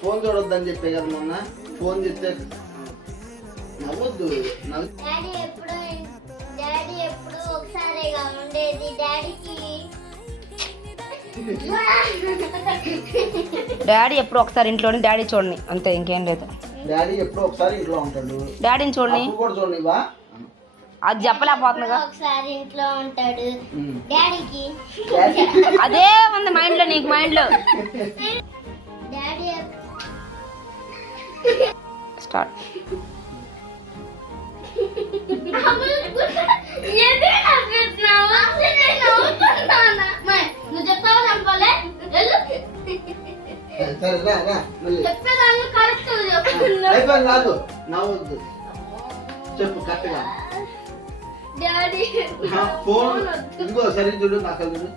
Phone చూడొద్దని చెప్పే కదా మొన్న. ఫోన్ చూస్తే నవ్వొద్దు. డాడీ ఎప్పుడు ఒకసారిగా ఉండేది. డాడీ ఎప్పుడు ఒకసారి ఇంట్లోని డాడీ చూడండి అంతే, ఇంకేం లేదు. డాడీ ఎప్పుడు ఒకసారి ఇంట్లో ఉంటాడు. డాడీని చూడండి. కూడా చూడండి బా. అది చెప్పలేకపోతుందిగా. ఒకసారి ఇంట్లో ఉంటాడు డాడీకి. అదే ఉంది మైండ్ లో, నీకు మైండ్ లో. Daddy start. నువ్వు చెప్తావా చంపాలే? సరే రా రా మళ్ళీ. చెప్పేదాన్ని కరెక్ట్ అయిపోయింది కాదు, నవ్వొద్దు. చెప్పు కరెక్ట్గా. డాడీ ఫోన్ ఇంకో సరి చూడు, నాకు చూడు.